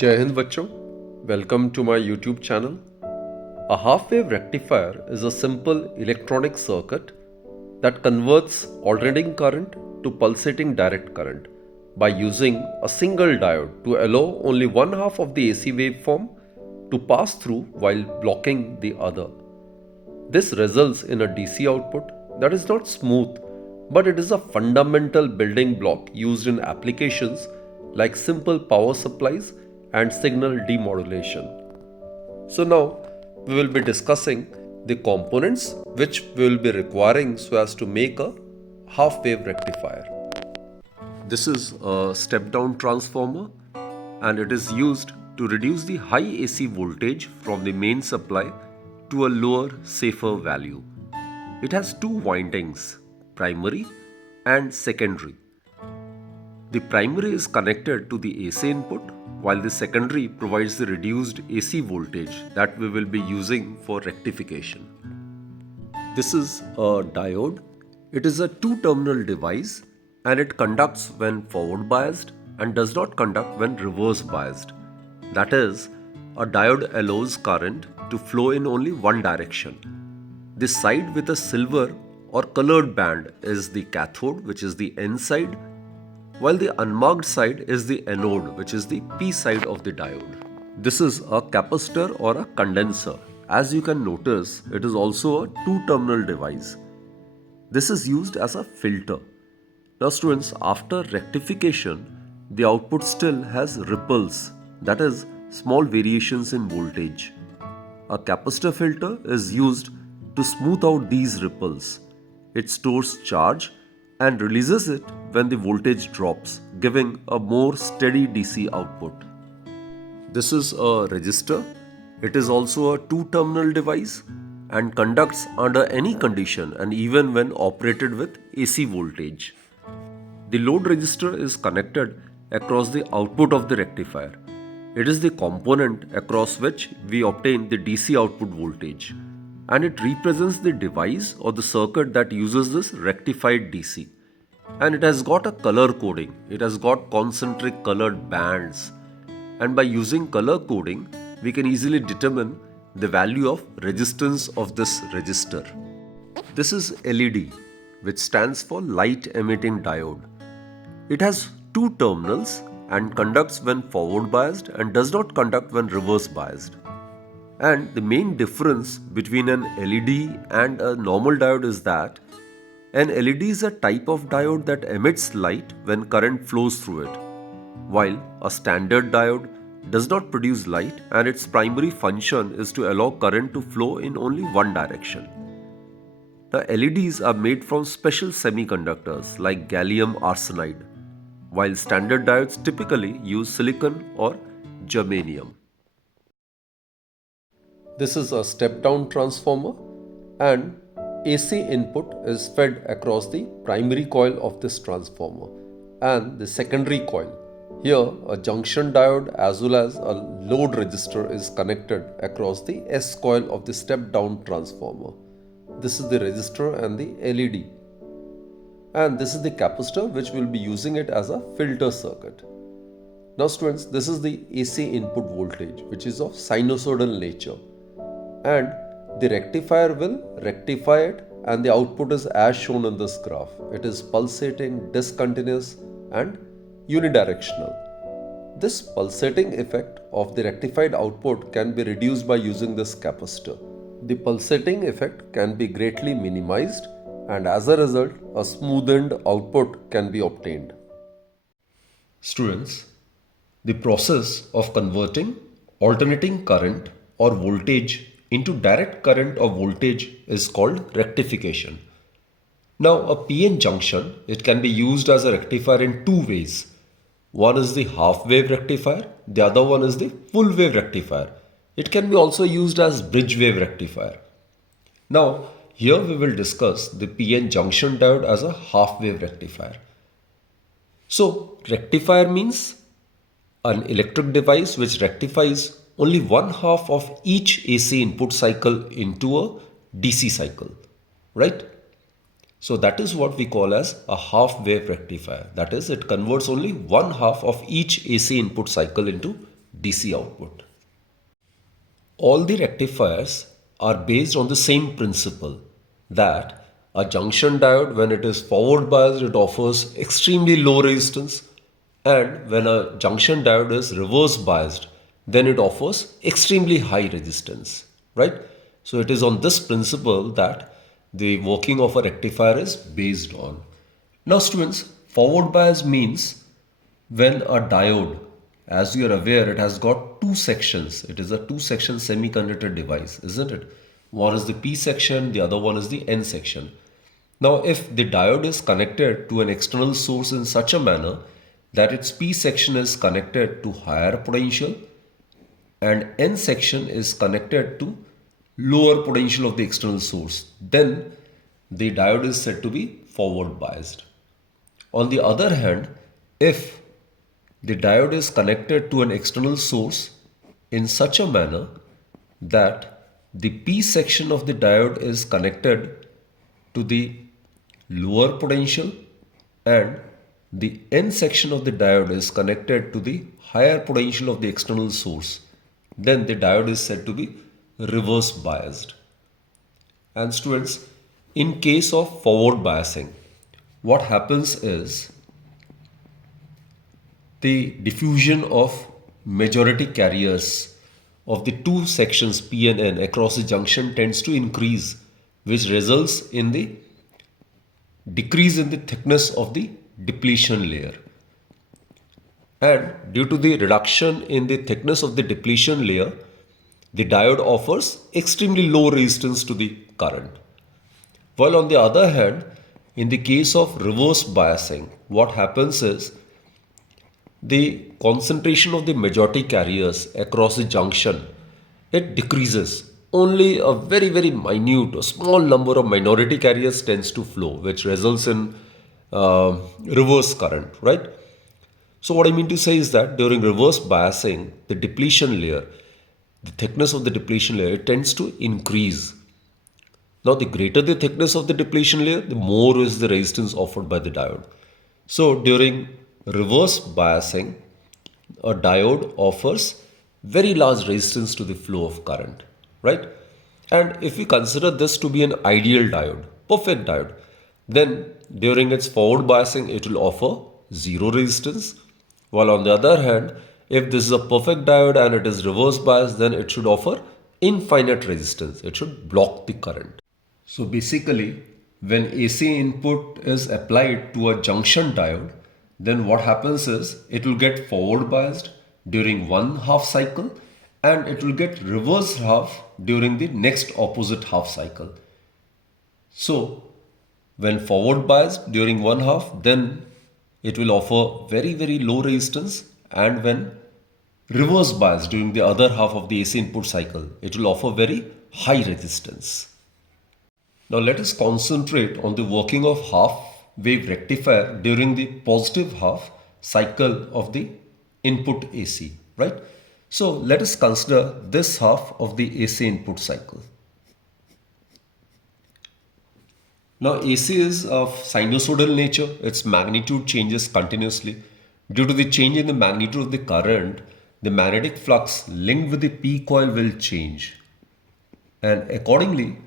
Jai Hind bachcho, welcome to my YouTube channel. A half-wave rectifier is a simple electronic circuit that converts alternating current to pulsating direct current by using a single diode to allow only one half of the AC waveform to pass through while blocking the other. This results in a DC output that is not smooth, but it is a fundamental building block used in applications like simple power supplies and signal demodulation. So now we will be discussing the components which we will be requiring so as to make a half-wave rectifier. This is a step-down transformer and it is used to reduce the high AC voltage from the main supply to a lower, safer value. It has two windings, primary and secondary. The primary is connected to the AC input, while the secondary provides the reduced AC voltage that we will be using for rectification. This is a diode. It is a two-terminal device and it conducts when forward biased and does not conduct when reverse biased. That is, a diode allows current to flow in only one direction. The side with a silver or colored band is the cathode, which is the N side, while the unmarked side is the anode, which is the P side of the diode. This is a capacitor or a condenser. As you can notice, it is also a two-terminal device. This is used as a filter. Now students, after rectification, the output still has ripples, that is, small variations in voltage. A capacitor filter is used to smooth out these ripples. It stores charge and releases it when the voltage drops, giving a more steady DC output. This is a resistor. It is also a two-terminal device and conducts under any condition and even when operated with AC voltage. The load resistor is connected across the output of the rectifier. It is the component across which we obtain the DC output voltage, and it represents the device or the circuit that uses this rectified DC. And it has got a color coding. It has got concentric colored bands. And by using color coding, we can easily determine the value of resistance of this resistor. This is LED, which stands for light emitting diode. It has two terminals and conducts when forward biased and does not conduct when reverse biased. And the main difference between an LED and a normal diode is that an LED is a type of diode that emits light when current flows through it, while a standard diode does not produce light and its primary function is to allow current to flow in only one direction. The LEDs are made from special semiconductors like gallium arsenide, while standard diodes typically use silicon or germanium. This is a step-down transformer and AC input is fed across the primary coil of this transformer and the secondary coil. Here a junction diode as well as a load resistor is connected across the S coil of the step-down transformer. This is the resistor and the LED. And this is the capacitor which will be using it as a filter circuit. Now students, this is the AC input voltage which is of sinusoidal nature. And the rectifier will rectify it and the output is as shown in this graph. It is pulsating, discontinuous and unidirectional. This pulsating effect of the rectified output can be reduced by using this capacitor. The pulsating effect can be greatly minimized and as a result, a smoothened output can be obtained. Students, the process of converting alternating current or voltage into direct current or voltage is called rectification. Now, a PN junction, it can be used as a rectifier in two ways. One is the half-wave rectifier, the other one is the full-wave rectifier. It can be also used as bridge-wave rectifier. Now, here we will discuss the PN junction diode as a half-wave rectifier. So, rectifier means an electric device which rectifies only one half of each AC input cycle into a DC cycle, right? So that is what we call as a half-wave rectifier. That is, it converts only one half of each AC input cycle into DC output. All the rectifiers are based on the same principle that a junction diode, when it is forward biased, it offers extremely low resistance, and when a junction diode is reverse biased, then it offers extremely high resistance, right? So it is on this principle that the working of a rectifier is based on. Now students, forward bias means when a diode, as you are aware, it has got two sections. It is a two-section semiconductor device, isn't it? One is the P section, the other one is the N section. Now, if the diode is connected to an external source in such a manner that its P section is connected to higher potential and N section is connected to lower potential of the external source, then the diode is said to be forward biased. On the other hand, if the diode is connected to an external source in such a manner that the P section of the diode is connected to the lower potential and the N section of the diode is connected to the higher potential of the external source, then the diode is said to be reverse biased. And students, in case of forward biasing, what happens is the diffusion of majority carriers of the two sections P and N across the junction tends to increase, which results in the decrease in the thickness of the depletion layer. And due to the reduction in the thickness of the depletion layer, the diode offers extremely low resistance to the current. While on the other hand, in the case of reverse biasing, what happens is the concentration of the majority carriers across the junction, it decreases. Only a very minute, a small number of minority carriers tends to flow, which results in reverse current, right? So what I mean to say is that during reverse biasing, the depletion layer, the thickness of the depletion layer, it tends to increase. Now, the greater the thickness of the depletion layer, the more is the resistance offered by the diode. So, during reverse biasing, a diode offers very large resistance to the flow of current, right? And if we consider this to be an ideal diode, perfect diode, then during its forward biasing, it will offer zero resistance. While on the other hand, if this is a perfect diode and it is reverse biased, then it should offer infinite resistance. It should block the current. So basically, when AC input is applied to a junction diode, then what happens is it will get forward biased during one half cycle and it will get reverse half during the next opposite half cycle. So when forward biased during one half, then it will offer very low resistance, and when reverse biased during the other half of the AC input cycle, it will offer very high resistance. Now let us concentrate on the working of half wave rectifier during the positive half cycle of the input AC, right? So let us consider this half of the AC input cycle. Now AC is of sinusoidal nature, its magnitude changes continuously. Due to the change in the magnitude of the current, the magnetic flux linked with the P coil will change. And accordingly,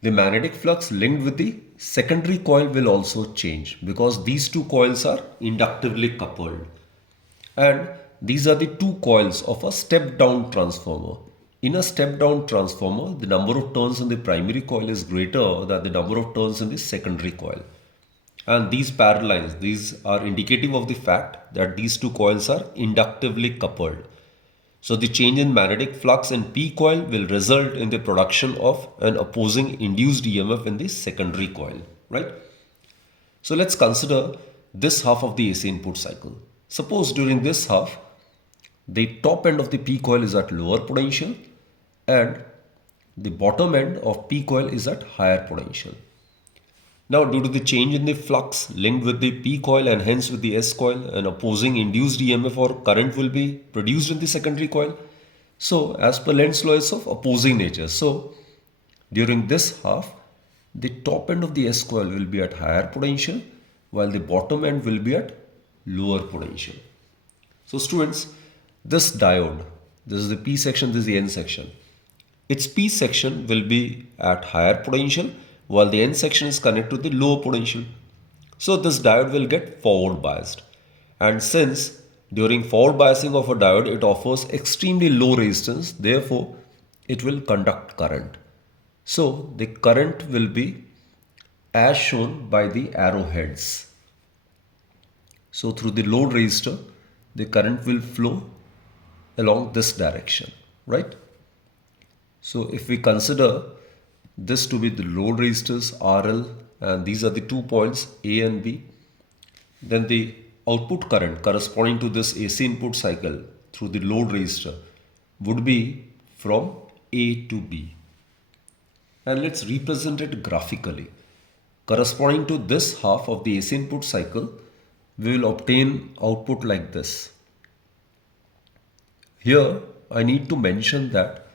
the magnetic flux linked with the secondary coil will also change because these two coils are inductively coupled. And these are the two coils of a step-down transformer. In a step-down transformer, the number of turns in the primary coil is greater than the number of turns in the secondary coil. And these parallel lines, these are indicative of the fact that these two coils are inductively coupled. So the change in magnetic flux in P coil will result in the production of an opposing induced EMF in the secondary coil, right? So let's consider this half of the AC input cycle. Suppose during this half, the top end of the P coil is at lower potential and the bottom end of P coil is at higher potential. Now, due to the change in the flux linked with the P coil and hence with the S coil, an opposing induced EMF or current will be produced in the secondary coil. So, as per Lenz's law, it's of opposing nature. So, during this half, the top end of the S coil will be at higher potential while the bottom end will be at lower potential. So, students, this diode This is the P section, this is the N section. Its P section will be at higher potential while the N section is connected to the lower potential. So this diode will get forward biased. And since during forward biasing of a diode it offers extremely low resistance, therefore it will conduct current. So the current will be as shown by the arrowheads. So through the load resistor, the current will flow along this direction, right? So if we consider this to be the load resistors RL, and these are the 2 points A and B, then the output current corresponding to this AC input cycle through the load resistor would be from A to B. And let's represent it graphically. Corresponding to this half of the AC input cycle, we will obtain output like this. Here, I need to mention that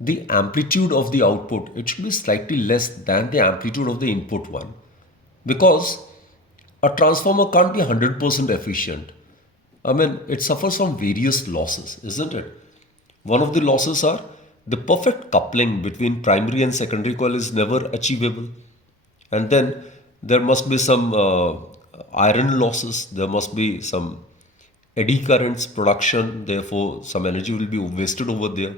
the amplitude of the output, it should be slightly less than the amplitude of the input one, because a transformer can't be 100% efficient. I mean, it suffers from various losses, isn't it? One of the losses are the perfect coupling between primary and secondary coil is never achievable. And then there must be some iron losses, there must be some eddy currents production, therefore some energy will be wasted over there,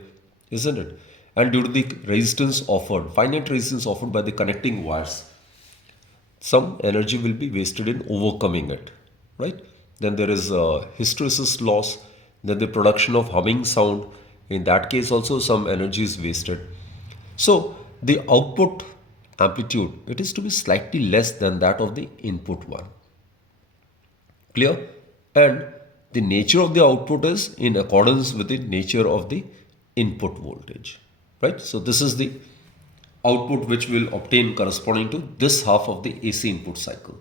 isn't it? And due to the resistance offered, finite resistance offered by the connecting wires, some energy will be wasted in overcoming it, right? Then there is hysteresis loss, then the production of humming sound. In that case also some energy is wasted. So the output amplitude, it is to be slightly less than that of the input one. Clear? And the nature of the output is in accordance with the nature of the input voltage, right? So this is the output which will obtain corresponding to this half of the AC input cycle.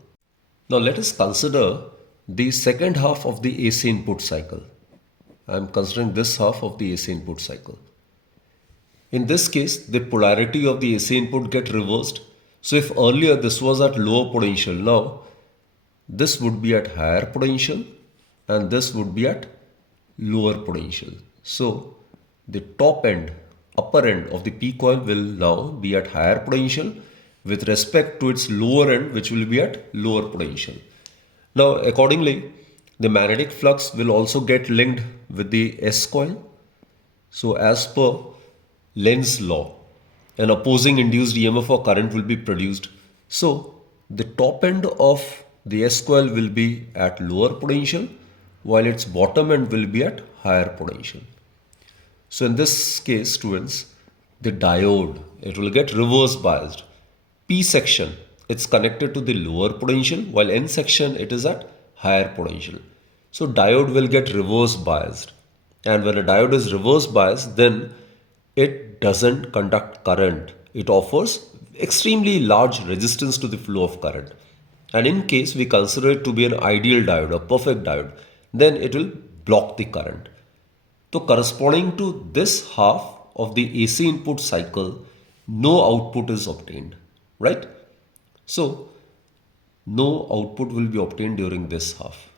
Now let us consider the second half of the AC input cycle. I am considering this half of the AC input cycle. In this case, the polarity of the AC input get reversed. So if earlier this was at lower potential, now this would be at higher potential and this would be at lower potential. So the top end, upper end of the P coil will now be at higher potential with respect to its lower end, which will be at lower potential. Now accordingly, the magnetic flux will also get linked with the S coil. So as per Lenz's law, an opposing induced EMF or current will be produced. So the top end of the S coil will be at lower potential while its bottom end will be at higher potential. So in this case, students, the diode, it will get reverse biased. P section, it's connected to the lower potential while N section, it is at higher potential. So diode will get reverse biased. And when a diode is reverse biased, then it doesn't conduct current. It offers extremely large resistance to the flow of current. And in case we consider it to be an ideal diode, a perfect diode, then it will block the current. So corresponding to this half of the AC input cycle, no output is obtained, right? So no output will be obtained during this half.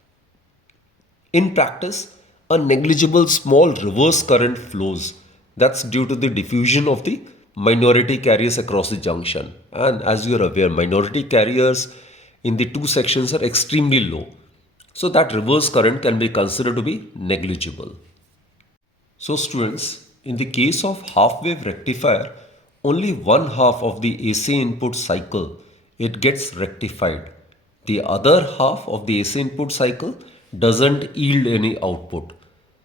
In practice, a negligible small reverse current flows. That's due to the diffusion of the minority carriers across the junction. And as you are aware, minority carriers in the two sections are extremely low. So that reverse current can be considered to be negligible. So students, in the case of half-wave rectifier, only one half of the AC input cycle, it gets rectified. The other half of the AC input cycle doesn't yield any output.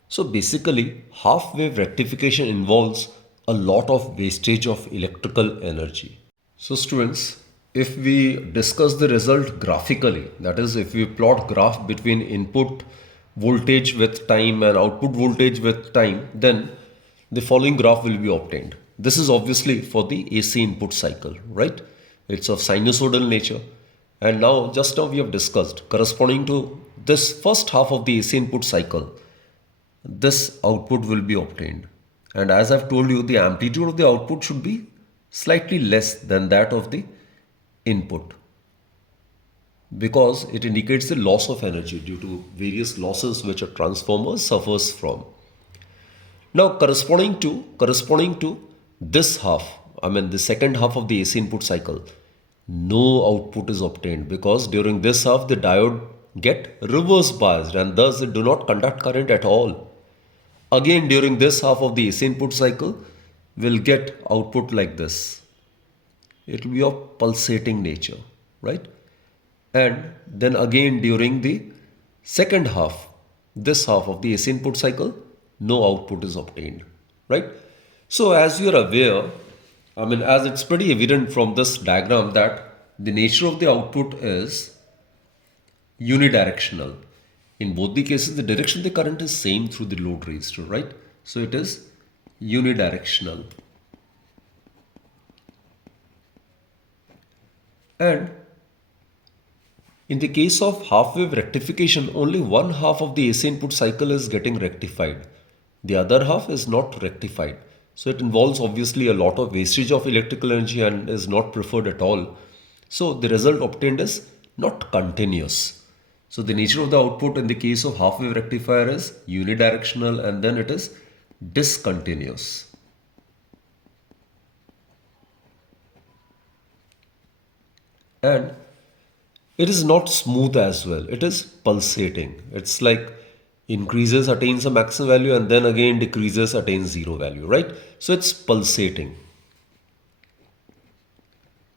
So basically, half-wave rectification involves a lot of wastage of electrical energy. So students, if we discuss the result graphically, that is if we plot graph between input voltage with time and output voltage with time, then the following graph will be obtained. This is obviously for the AC input cycle, right? It's of sinusoidal nature. And now, just now we have discussed corresponding to this first half of the AC input cycle, this output will be obtained. And as I've told you, the amplitude of the output should be slightly less than that of the input because it indicates the loss of energy due to various losses which a transformer suffers from. Now corresponding to this half, I mean the second half of the AC input cycle, no output is obtained because during this half the diode get reverse biased and thus it do not conduct current at all. Again during this half of the AC input cycle we'll get output like this. It will be of pulsating nature, right? And then again during the second half, this half of the AC input cycle, no output is obtained, right? So as you are aware, I mean, as it's pretty evident from this diagram that the nature of the output is unidirectional. In both the cases, the direction of the current is same through the load resistor, right? So it is unidirectional. And in the case of half-wave rectification, only one half of the AC input cycle is getting rectified. The other half is not rectified. So it involves obviously a lot of wastage of electrical energy and is not preferred at all. So the result obtained is not continuous. So the nature of the output in the case of half-wave rectifier is unidirectional and then it is discontinuous. And it is not smooth as well. It is pulsating. It's like increases, attains a maximum value and then again decreases, attains zero value, right? So it's pulsating,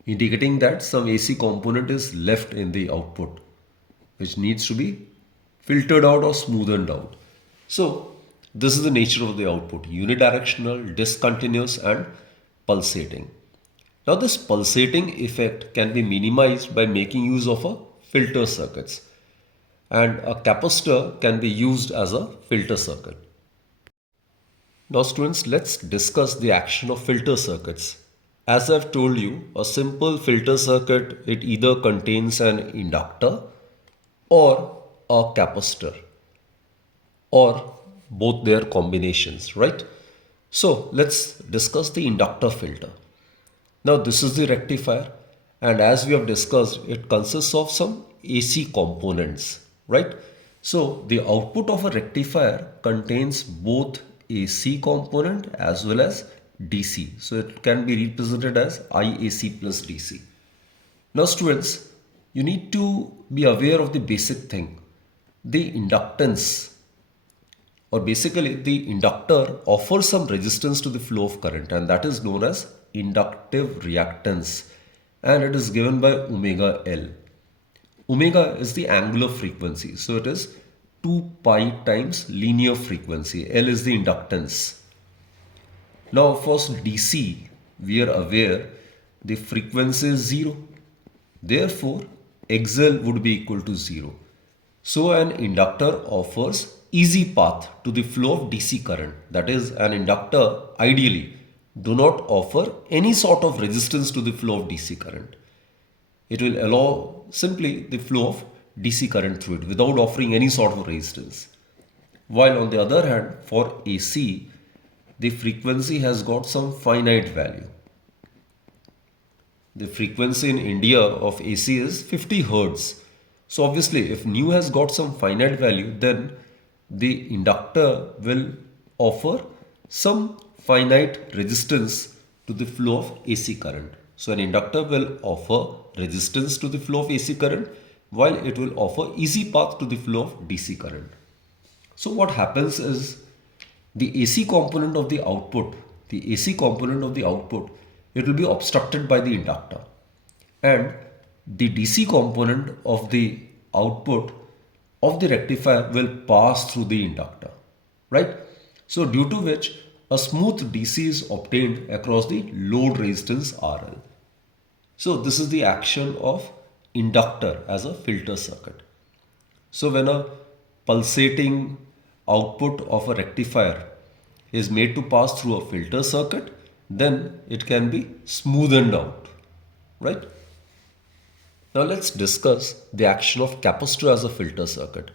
indicating that some AC component is left in the output, which needs to be filtered out or smoothened out. So this is the nature of the output: unidirectional, discontinuous and pulsating. Now this pulsating effect can be minimized by making use of a filter circuits, and a capacitor can be used as a filter circuit. Now students, let's discuss the action of filter circuits. As I've told you, a simple filter circuit, it either contains an inductor or a capacitor or both their combinations, right? So let's discuss the inductor filter. Now this is the rectifier and as we have discussed, it consists of some AC components, right? So the output of a rectifier contains both AC component as well as DC. So it can be represented as IAC plus DC. Now students, you need to be aware of the basic thing. The inductance, or basically the inductor offers some resistance to the flow of current and that is known as inductive reactance and it is given by omega L. Omega is the angular frequency, so it is 2 pi times linear frequency. L is the inductance. Now for DC, we are aware the frequency is 0. Therefore, XL would be equal to 0. So an inductor offers easy path to the flow of DC current. That is, an inductor ideally do not offer any sort of resistance to the flow of DC current. It will allow simply the flow of DC current through it without offering any sort of resistance. While on the other hand, for AC, the frequency has got some finite value. The frequency in India of AC is 50 Hertz. So obviously, if nu has got some finite value, then the inductor will offer some finite resistance to the flow of AC current. So an inductor will offer resistance to the flow of AC current while it will offer easy path to the flow of DC current. So what happens is the AC component of the output, it will be obstructed by the inductor and the DC component of the output of the rectifier will pass through the inductor, right? So due to which a smooth DC is obtained across the load resistance RL. So this is the action of inductor as a filter circuit. So when a pulsating output of a rectifier is made to pass through a filter circuit, then it can be smoothened out, right? Now let's discuss the action of capacitor as a filter circuit.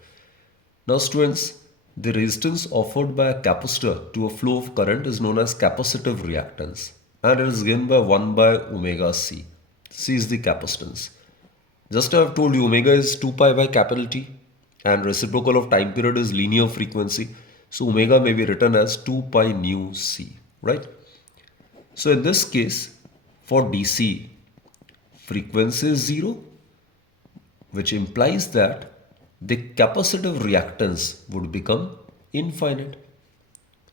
Now students, the resistance offered by a capacitor to a flow of current is known as capacitive reactance and it is given by 1 by omega C. C is the capacitance. Just I have told you omega is 2 pi by capital T and reciprocal of time period is linear frequency. So omega may be written as 2 pi nu c, right? So in this case, for DC, frequency is 0, which implies that the capacitive reactance would become infinite.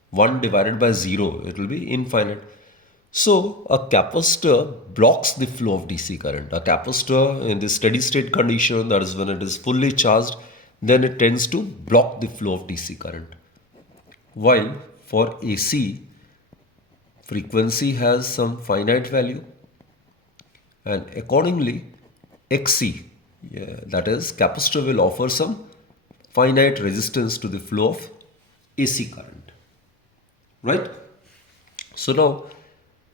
1 divided by 0, it will be infinite. So a capacitor blocks the flow of DC current. A capacitor in the steady state condition, that is when it is fully charged, then it tends to block the flow of DC current. While for AC, frequency has some finite value, and accordingly XC, that is capacitor, will offer some finite resistance to the flow of AC current, right? So now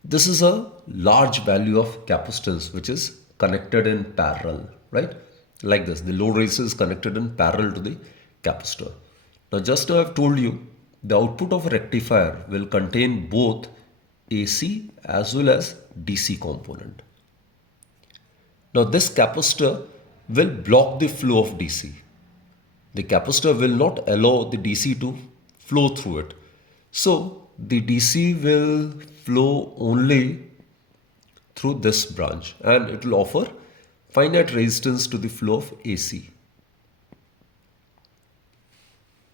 this is a large value of capacitance which is connected in parallel, right? Like this, the load resistance is connected in parallel to the capacitor. Now just now I've told you the output of a rectifier will contain both AC as well as DC component. Now this capacitor will block the flow of DC. The capacitor will not allow the DC to flow through it. So the DC will flow only through this branch, and it will offer finite resistance to the flow of AC.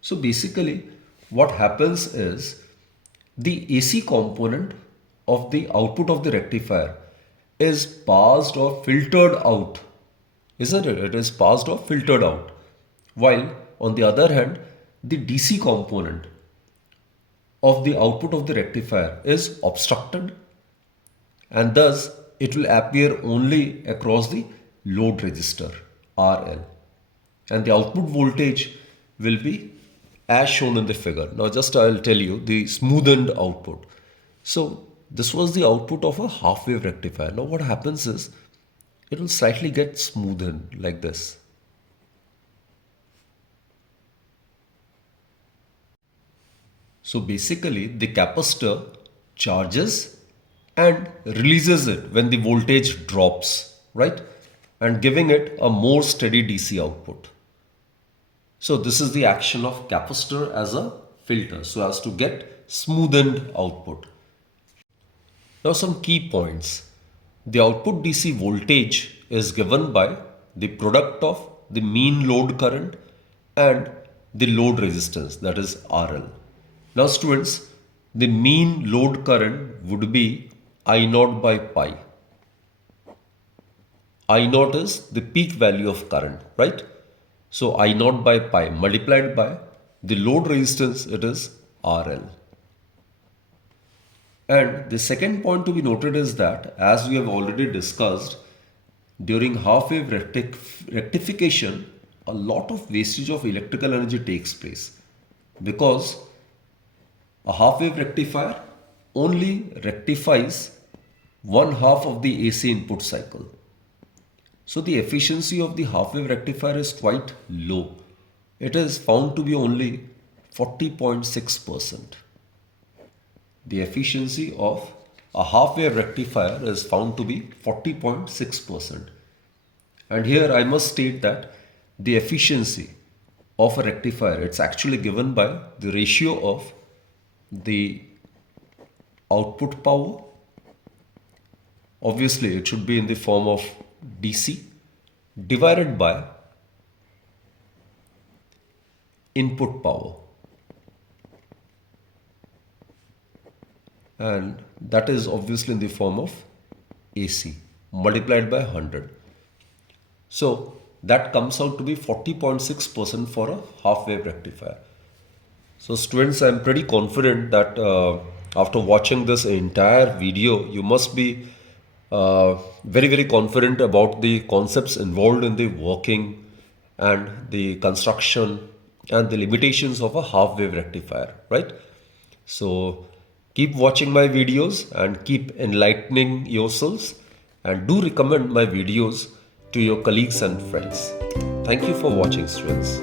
So basically what happens is the AC component of the output of the rectifier is passed or filtered out, isn't it? It is passed or filtered out. While on the other hand, the DC component of the output of the rectifier is obstructed, and thus it will appear only across the load resistor RL, and the output voltage will be as shown in the figure. Now just I will tell you the smoothened output. So this was the output of a half wave rectifier. Now what happens is it will slightly get smoothened like this. So basically the capacitor charges and releases it when the voltage drops, right? And giving it a more steady DC output. So this is the action of capacitor as a filter, so as to get smoothened output. Now some key points. The output DC voltage is given by the product of the mean load current and the load resistance, that is RL. Now students, the mean load current would be I0 by pi. I0 is the peak value of current, right? So I0 by pi multiplied by the load resistance, it is RL. And the second point to be noted is that, as we have already discussed, during half wave rectification, a lot of wastage of electrical energy takes place, because a half wave rectifier only rectifies one half of the AC input cycle. So the efficiency of the half wave rectifier is quite low. It is found to be only 40.6%. The efficiency of a half wave rectifier is found to be 40.6%. And here I must state that the efficiency of a rectifier, it's actually given by the ratio of the output power. Obviously it should be in the form of DC divided by input power, and that is obviously in the form of AC multiplied by 100. So that comes out to be 40.6% for a half wave rectifier. So students, I am pretty confident that after watching this entire video, you must be very confident about the concepts involved in the working and the construction and the limitations of a half wave rectifier, right? So keep watching my videos and keep enlightening yourselves, and do recommend my videos to your colleagues and friends. Thank you for watching, students.